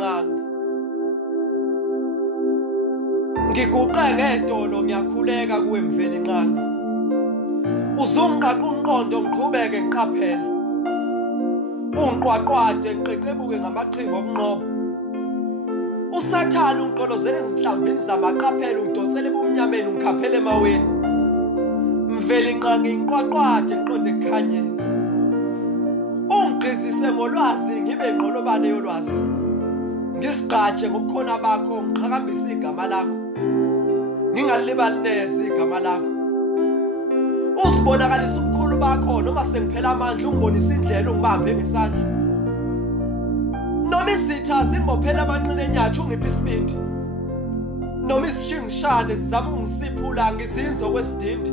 Nqangi. Ngiguqe ngedolo ngiyakhuleka kuwe Mveli Nqangi. Uzungiqaqa umqondo ngiqhubeke ngiqaphela. Ungiqwaqwade ngiqeqebuke ngamaqhinga okunqoba. Usathana ungiqolozela ezinhlamvini zamaqaphelo ungidonsela ebumnyameni ungikhaphela emaweni. Mveli Nqangi ngiqwaqwade ngiqonde ekukhanyeni. Ungigqizise ngolwazi ngibe ingqolobane yolwazi. Ngisigqaje ngobukhona bakho ngiqhakambisa igama lakho. Ngingalibali neze igama lakho. Usibonakalisa ubukhulu bakho noma sengiphela amandla ungibonisa indlela ungibambe ngesandla. Noma izitha zimbophela amanqine enyathi ungipha isibindi. Noma izishingishane zizama ungisiphula ngizinzo kwesidindi.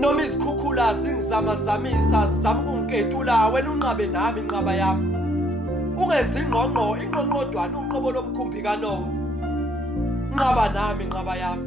Noma izikhukhula zingizamazamisa zizama ukungikentula wena unqabe nami inqaba yami. Ungenza ingqongqo inqonqodwana uqobo lomkhumbi kaNoah. Nqaba nami inqaba yami.